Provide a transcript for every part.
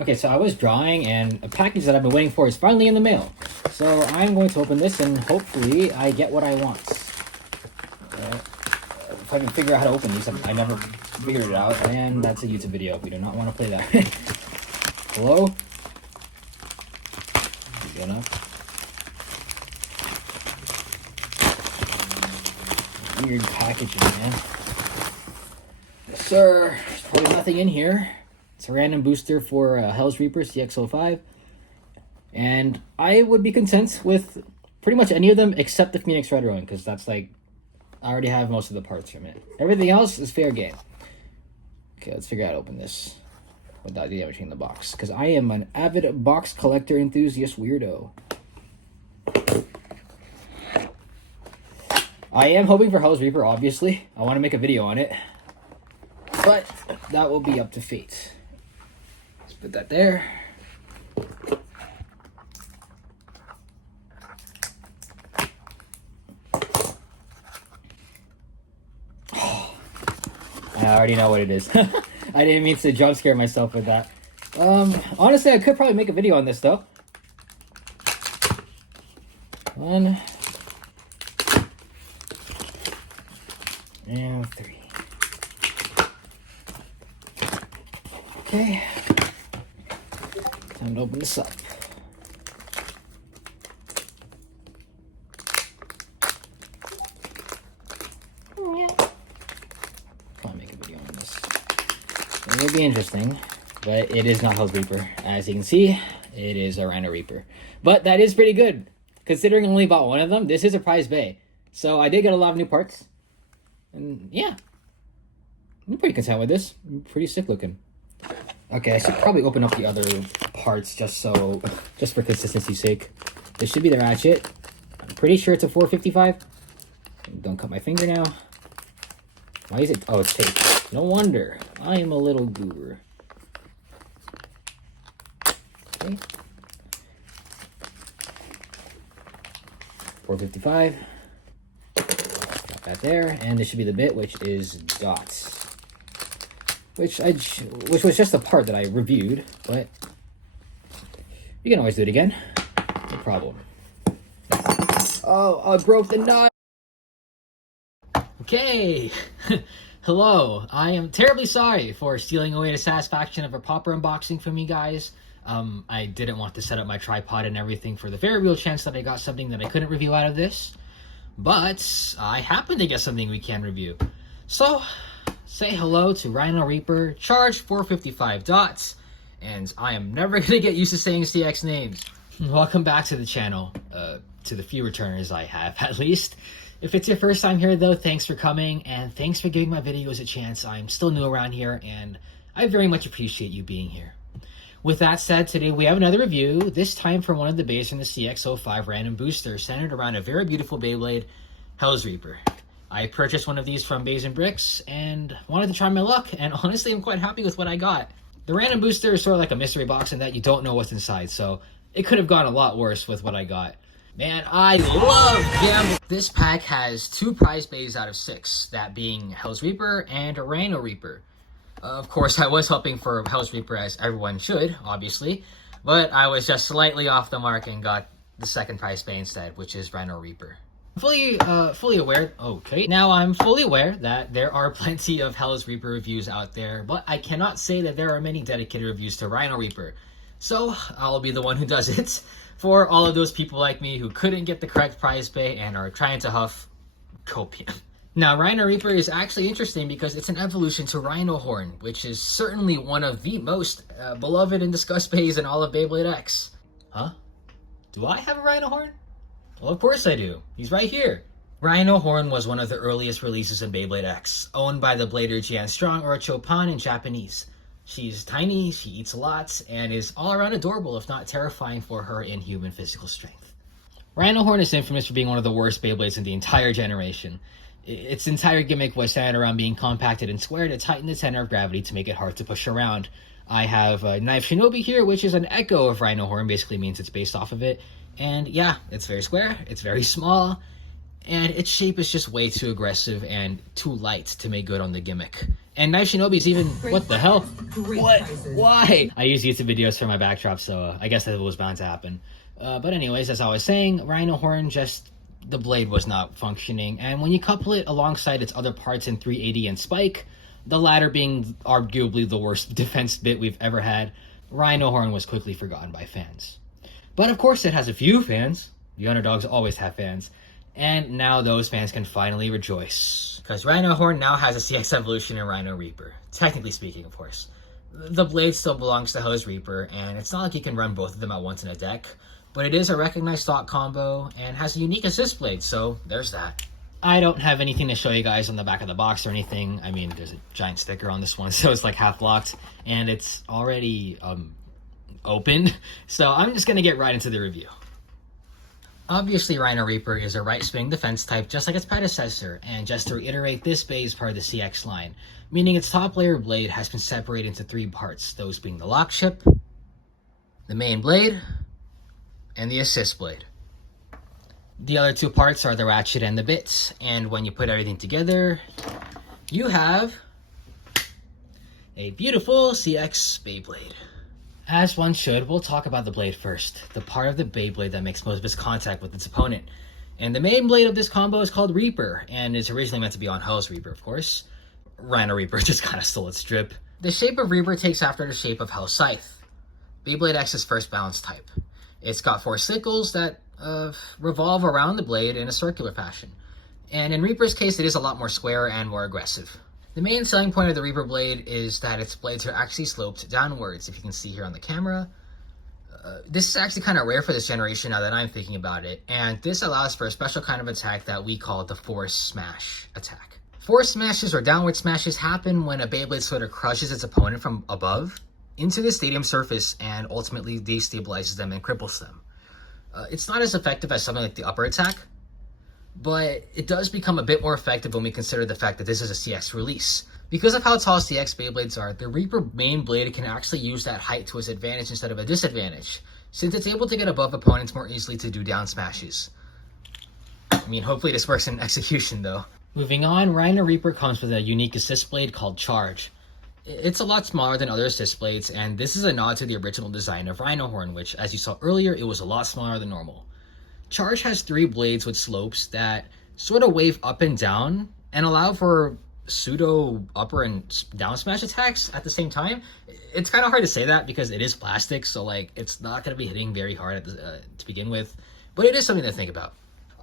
Okay, so I was drawing, and a package that I've been waiting for is finally in the mail. So I'm going to open this, and hopefully I get what I want. If I can figure out how to open these, I never figured it out, and that's a YouTube video. We do not want to play that. Hello? Good enough. Weird packaging, man. Yes, sir. There's probably nothing in here. It's a random booster for Hell's Reaper CX-05. And I would be content with pretty much any of them except the Phoenix Red one, because that's like, I already have most of the parts from it. Everything else is fair game. Okay, let's figure out how to open this without damaging the box, because I am an avid box collector enthusiast weirdo. I am hoping for Hell's Reaper, obviously. I want to make a video on it. But that will be up to fate. Let's put that there. Oh, I already know what it is. I didn't mean to jump scare myself with that. Honestly, I could probably make a video on this, though. 1 and 3. Okay. Time to open this up. I'll make a video on this. It will be interesting, but it is not Hell's Reaper. As you can see, it is a Rhino Reaper. But that is pretty good. Considering I only bought one of them, this is a prize bay. So I did get a lot of new parts. And yeah, I'm pretty content with this. Pretty sick looking. Okay, I should probably open up the other parts just for consistency's sake. This should be the Ratchet. I'm pretty sure it's a 455. Don't cut my finger now. Why is it? Oh, it's taped. No wonder. I am a little goober. Okay. 455. Got that there, and this should be the bit, which is dots. Which was just the part that I reviewed, but you can always do it again. No problem. Oh, I broke the nut. Okay. Hello. I am terribly sorry for stealing away the satisfaction of a proper unboxing from you guys. I didn't want to set up my tripod and everything for the very real chance that I got something that I couldn't review out of this. But I happened to get something we can review. So, say hello to Rhino Reaper, charge 455 dots, and I am never going to get used to saying CX names. Welcome back to the channel, to the few returners I have, at least. If it's your first time here, though, thanks for coming, and thanks for giving my videos a chance. I'm still new around here, and I very much appreciate you being here. With that said, today we have another review, this time for one of the bays from the CX-05 random booster, centered around a very beautiful Beyblade, Hell's Reaper. I purchased one of these from Bays and Bricks, and wanted to try my luck, and honestly, I'm quite happy with what I got. The random booster is sort of like a mystery box in that you don't know what's inside, so it could have gone a lot worse with what I got. Man, I love gambling! This pack has 2 prize bays out of 6, that being Hell's Reaper and Rhino Reaper. Of course, I was hoping for Hell's Reaper, as everyone should, obviously, but I was just slightly off the mark and got the second prize bay instead, which is Rhino Reaper. Fully aware, okay, now I'm fully aware that there are plenty of Hell's Reaper reviews out there, but I cannot say that there are many dedicated reviews to Rhino Reaper. So, I'll be the one who does it, for all of those people like me who couldn't get the correct prize bay and are trying to huff Copium. Now, Rhino Reaper is actually interesting because it's an evolution to Rhino Horn, which is certainly one of the most beloved and discussed bays in all of Beyblade X. Huh? Do I have a Rhino Horn? Well, of course I do. He's right here. Rhino Horn was one of the earliest releases in Beyblade X, owned by the blader Jian Strong, or Chopin in Japanese. She's tiny, she eats a lot, and is all around adorable, if not terrifying for her inhuman physical strength. Rhino Horn is infamous for being one of the worst Beyblades in the entire generation. Its entire gimmick was centered around being compacted and square to tighten the center of gravity to make it hard to push around. I have a Knife Shinobi here, which is an echo of Rhino Horn, basically means it's based off of it. And yeah, it's very square, it's very small, and its shape is just way too aggressive and too light to make good on the gimmick. And Knife Shinobi's even, what the hell? What? Why? I use YouTube videos for my backdrop, so I guess that was bound to happen. But anyways, as I was saying, Rhino Horn the blade was not functioning, and when you couple it alongside its other parts in 380 and Spike, the latter being arguably the worst defense bit we've ever had, Rhino Horn was quickly forgotten by fans. But of course it has a few fans. The underdogs always have fans. And now those fans can finally rejoice. Because Rhino Horn now has a CX evolution in Rhino Reaper. Technically speaking, of course. The blade still belongs to Hose Reaper, and it's not like you can run both of them at once in a deck. But it is a recognized stock combo, and has a unique assist blade, so there's that. I don't have anything to show you guys on the back of the box or anything. I mean, there's a giant sticker on this one, so it's like half locked, and it's already opened. So I'm just going to get right into the review. Obviously, Rhino Reaper is a right-swing defense type just like its predecessor, and just to reiterate, this blade is part of the CX line, meaning its top layer blade has been separated into 3 parts, those being the lock chip, the main blade, and the assist blade. The other 2 parts are the ratchet and the bits, and when you put everything together, you have a beautiful CX Beyblade. As one should, we'll talk about the blade first, the part of the Beyblade that makes most of its contact with its opponent. And the main blade of this combo is called Reaper, and is originally meant to be on Hell's Reaper, of course. Rhino Reaper just kind of stole its strip. The shape of Reaper takes after the shape of Hell's Scythe, Beyblade X's first balance type. It's got 4 sickles that revolve around the blade in a circular fashion. And in Reaper's case, it is a lot more square and more aggressive. The main selling point of the Reaper blade is that its blades are actually sloped downwards, if you can see here on the camera. This is actually kind of rare for this generation now that I'm thinking about it, and this allows for a special kind of attack that we call the force smash attack. Force smashes or downward smashes happen when a Beyblade sort of crushes its opponent from above into the stadium surface and ultimately destabilizes them and cripples them. It's not as effective as something like the upper attack, but it does become a bit more effective when we consider the fact that this is a CX release. Because of how tall CX Beyblades are, the Reaper main blade can actually use that height to its advantage instead of a disadvantage, since it's able to get above opponents more easily to do down smashes. I mean, hopefully this works in execution though. Moving on, Rhino Reaper comes with a unique assist blade called Charge. It's a lot smaller than other assist blades, and this is a nod to the original design of Rhino Horn, which, as you saw earlier, it was a lot smaller than normal. Charge has 3 blades with slopes that sort of wave up and down and allow for pseudo upper and down smash attacks at the same time. It's kind of hard to say that because it is plastic, so like it's not going to be hitting very hard to begin with, but it is something to think about.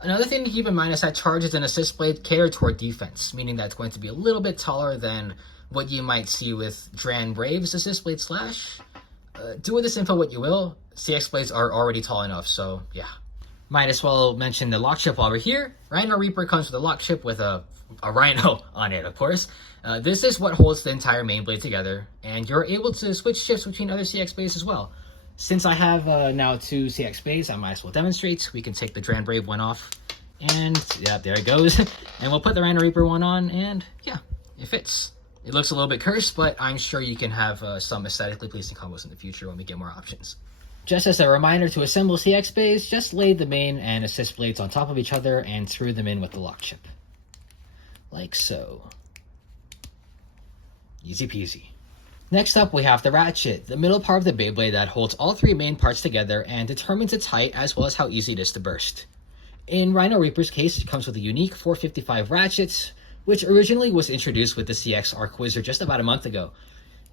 Another thing to keep in mind is that Charge is an assist blade catered toward defense, meaning that it's going to be a little bit taller than what you might see with Dran Brave's assist blade Slash. Do with this info what you will, CX blades are already tall enough, so yeah. Might as well mention the lock chip while we're here. Rhino Reaper comes with a lock chip with a rhino on it, of course. This is what holds the entire main blade together, and you're able to switch chips between other CX blades as well. Since I have now 2 CX blades, I might as well demonstrate. We can take the Dran Brave one off, and yeah, there it goes. And we'll put the Rhino Reaper one on, and yeah, it fits. It looks a little bit cursed, but I'm sure you can have some aesthetically pleasing combos in the future when we get more options. Just as a reminder to assemble CX bays, just lay the main and assist blades on top of each other and screw them in with the lock chip. Like so. Easy peasy. Next up, we have the Ratchet, the middle part of the Beyblade that holds all 3 main parts together and determines its height as well as how easy it is to burst. In Rhino Reaper's case, it comes with a unique 455 Ratchet, which originally was introduced with the CX Arc Wizard just about a month ago.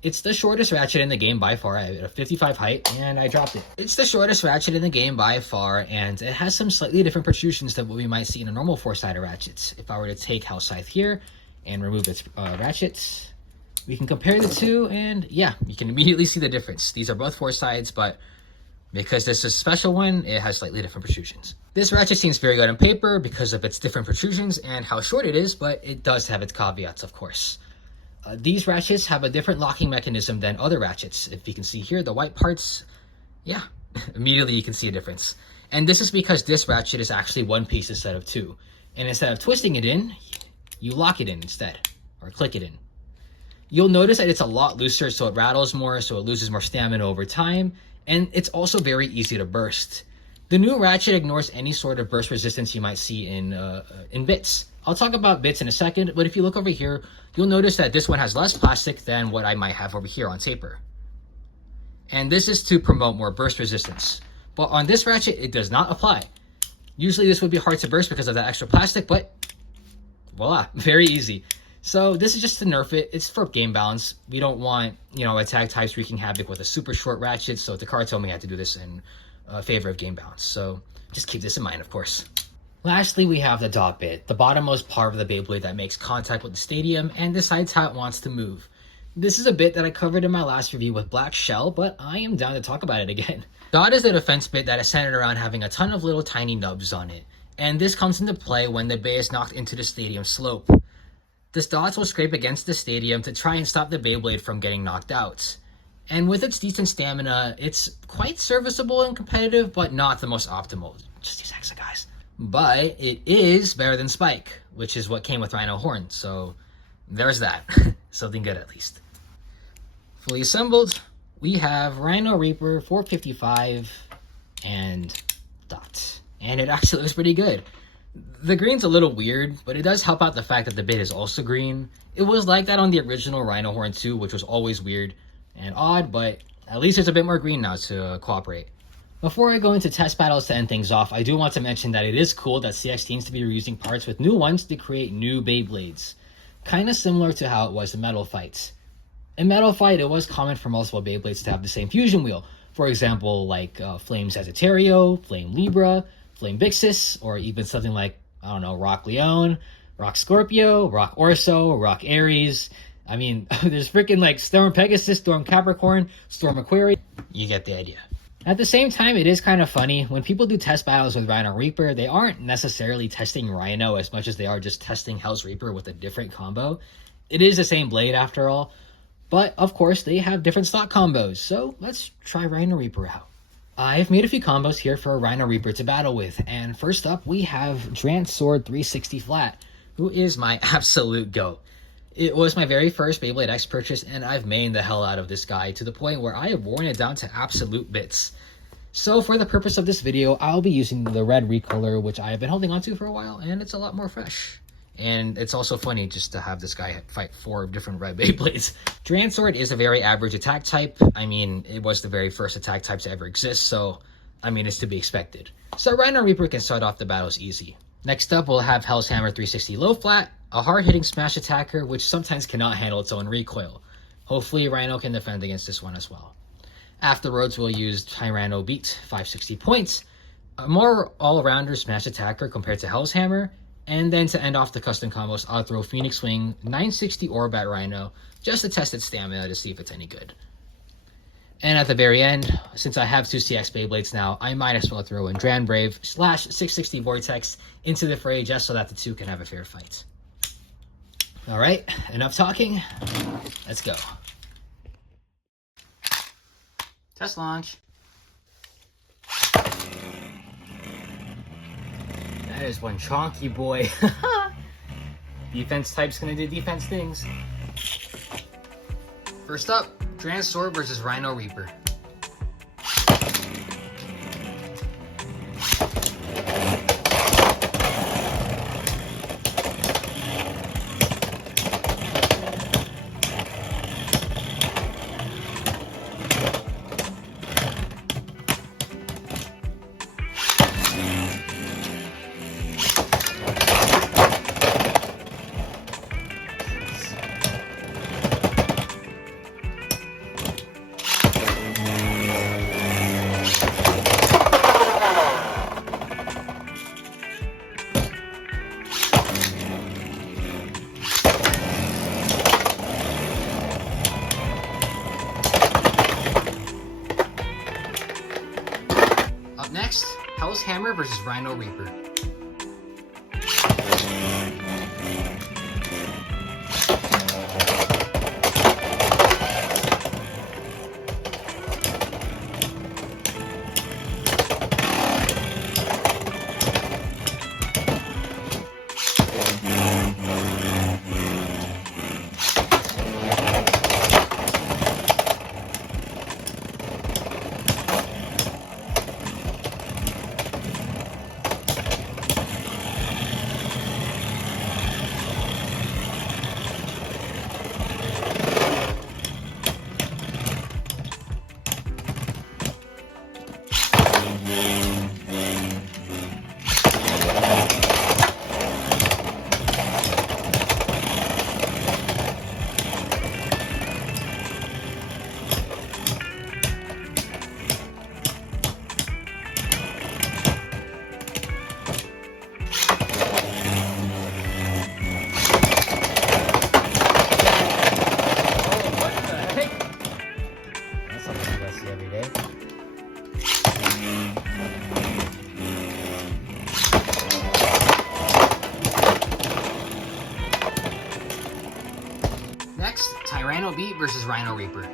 It's the shortest ratchet in the game by far. I have a 55 height, and I dropped it. It's the shortest ratchet in the game by far, and it has some slightly different protrusions than what we might see in a normal 4-sided ratchet. If I were to take Hell's Scythe here and remove its ratchets, we can compare the 2, and yeah, you can immediately see the difference. These are both 4 sides, but because this is a special one, it has slightly different protrusions. This ratchet seems very good on paper because of its different protrusions and how short it is, but it does have its caveats, of course. These ratchets have a different locking mechanism than other ratchets. If you can see here, the white parts, yeah, immediately you can see a difference. And this is because this ratchet is actually one piece instead of 2. And instead of twisting it in, you lock it in instead, or click it in. You'll notice that it's a lot looser, so it rattles more, so it loses more stamina over time, and it's also very easy to burst. The new Ratchet ignores any sort of burst resistance you might see in bits. I'll talk about bits in a second, but if you look over here, you'll notice that this one has less plastic than what I might have over here on taper. And this is to promote more burst resistance. But on this Ratchet, it does not apply. Usually this would be hard to burst because of that extra plastic, but voila, very easy. So this is just to nerf it. It's for game balance. We don't want, attack types wreaking havoc with a super short Ratchet, so the card told me I had to do this in favor of game balance. So just keep this in mind, of course. Lastly, we have the dot bit, the bottommost part of the Beyblade that makes contact with the stadium and decides how it wants to move. This is a bit that I covered in my last review with Black Shell, but I am down to talk about it again. Dot is a defense bit that is centered around having a ton of little tiny nubs on it, and this comes into play when the bay is knocked into the stadium slope. The dots will scrape against the stadium to try and stop the Beyblade from getting knocked out. And with its decent stamina, it's quite serviceable and competitive, but not the most optimal. Just use Hexa, guys. But it is better than Spike, which is what came with Rhino Horn, so there's that. Something good at least. Fully assembled, we have Rhino Reaper 455 and Dot. And it actually looks pretty good. The green's a little weird, but it does help out the fact that the bit is also green. It was like that on the original Rhino Horn 2, which was always weird and odd, but at least there's a bit more green now to cooperate. Before I go into test battles to end things off, I do want to mention that it is cool that CX seems to be reusing parts with new ones to create new Beyblades. Kinda similar to how it was in Metal Fight. In Metal Fight, it was common for multiple Beyblades to have the same fusion wheel. For example, like Flame Sagittario, Flame Libra, Flame Vixis, or even something like, Rock Leon, Rock Scorpio, Rock Orso, Rock Aries. I mean, there's freaking like Storm Pegasus, Storm Capricorn, Storm Aquarius. You get the idea. At the same time, it is kind of funny. When people do test battles with Rhino Reaper, they aren't necessarily testing Rhino as much as they are just testing Hell's Reaper with a different combo. It is the same blade after all. But, of course, they have different stock combos. So, let's try Rhino Reaper out. I've made a few combos here for Rhino Reaper to battle with. And first up, we have Drant Sword 360 Flat, who is my absolute GOAT. It was my very first Beyblade X purchase, and I've mained the hell out of this guy to the point where I have worn it down to absolute bits. So for the purpose of this video, I'll be using the red recolor, which I have been holding onto for a while, and it's a lot more fresh. And it's also funny just to have this guy fight 4 different red Beyblades. Drant Sword is a very average attack type. I mean, it was the very first attack type to ever exist, so, it's to be expected. So Rhino Reaper can start off the battles easy. Next up, we'll have Hell's Hammer 360 Low Flat, a hard-hitting smash attacker which sometimes cannot handle its own recoil. Hopefully Rhino can defend against this one as well. Afterwards, we'll use Tyranno Beat 560 points, a more all-rounder smash attacker compared to Hell's Hammer, and then to end off the custom combos, I'll throw Phoenix Wing 960 Orb at Rhino just to test its stamina to see if it's any good. And at the very end, since I have 2 CX Beyblades now, I might as well throw in Dran Brave / 660 Vortex into the fray just so that the two can have a fair fight. Alright, enough talking. Let's go. Test launch. That is one chonky boy. Defense type's gonna do defense things. First up, Drant Sword versus Rhino Reaper. Up next, Hell's Hammer versus Rhino Reaper. see every day. Next, Rhino Beat versus Rhino Reaper.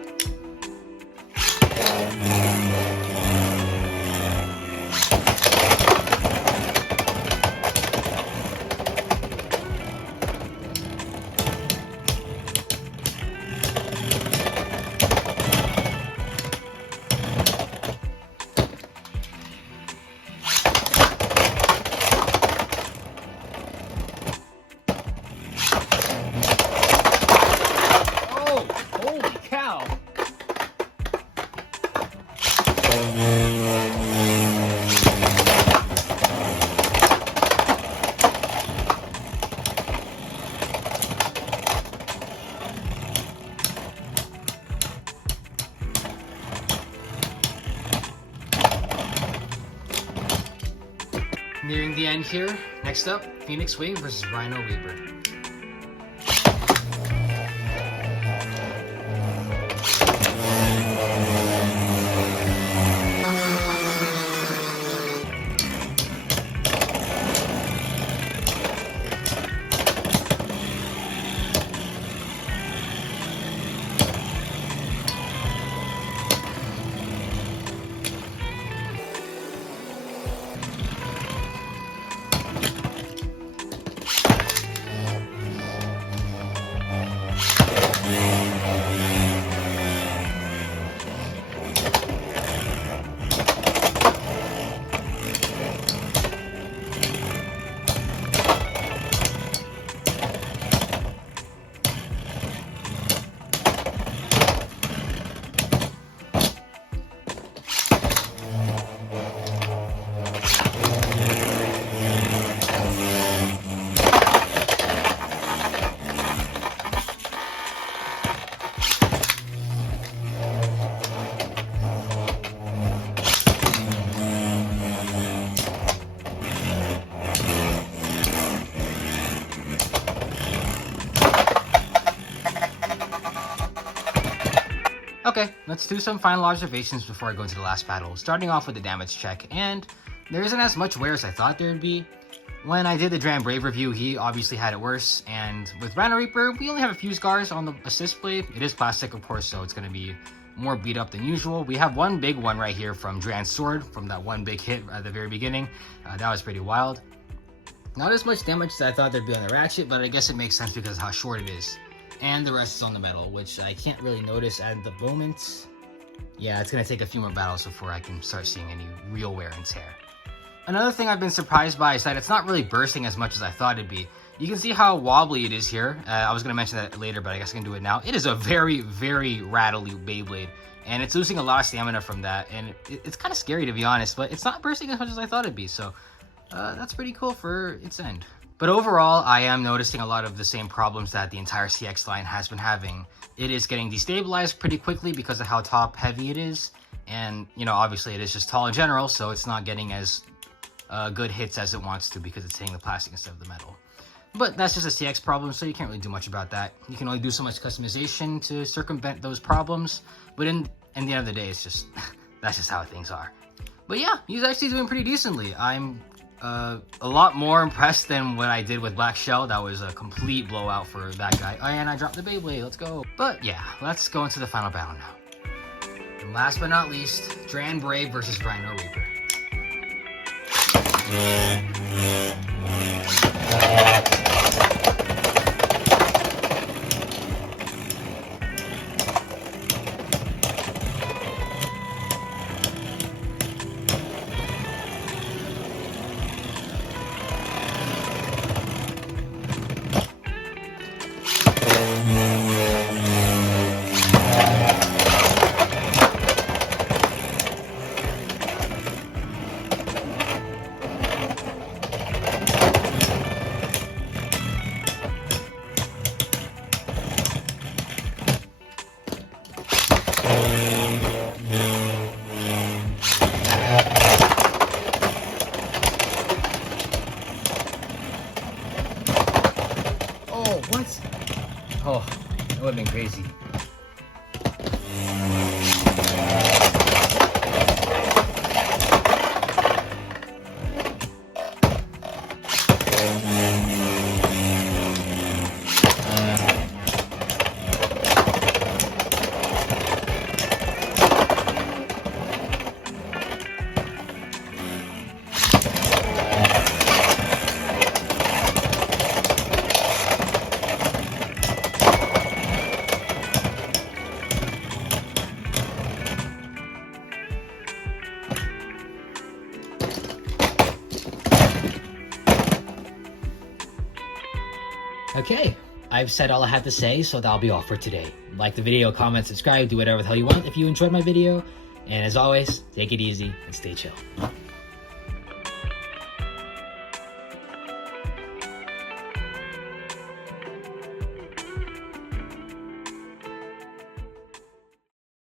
Nearing the end here. Next up, Phoenix Wave versus Rhino Reaper. Okay, let's do some final observations before I go into the last battle, starting off with the damage check, and there isn't as much wear as I thought there would be. When I did the Dram Brave review, he obviously had it worse, and with Rhino Reaper, we only have a few scars on the assist blade. It is plastic, of course, so it's going to be more beat up than usual. We have one big one right here from Dran's sword, from that one big hit at the very beginning. That was pretty wild. Not as much damage as I thought there'd be on the Ratchet, but I guess it makes sense because of how short it is. And the rest is on the metal, which I can't really notice at the moment. Yeah, it's going to take a few more battles before I can start seeing any real wear and tear. Another thing I've been surprised by is that it's not really bursting as much as I thought it'd be. You can see how wobbly it is here. I was going to mention that later, but I guess I can do it now. It is a very, very rattly Beyblade, and it's losing a lot of stamina from that, and it's kind of scary to be honest, but it's not bursting as much as I thought it'd be, so that's pretty cool for its end. But overall, I am noticing a lot of the same problems that the entire CX line has been having. It is getting destabilized pretty quickly because of how top heavy it is. And, you know, obviously it is just tall in general, so it's not getting as good hits as it wants to because it's hitting the plastic instead of the metal. But that's just a CX problem, so you can't really do much about that. You can only do so much customization to circumvent those problems. But in the end of the day, it's just, that's just how things are. But yeah, he's actually doing pretty decently. I'm a lot more impressed than what I did with Black Shell. That was a complete blowout for that guy. Oh, and I dropped the Beyblade, let's go. But yeah, let's go into the final battle now. And last but not least, Dran Brave versus Rhino Reaper. Okay, I've said all I had to say, so that'll be all for today. Like the video, comment, subscribe, do whatever the hell you want if you enjoyed my video. And as always, take it easy and stay chill.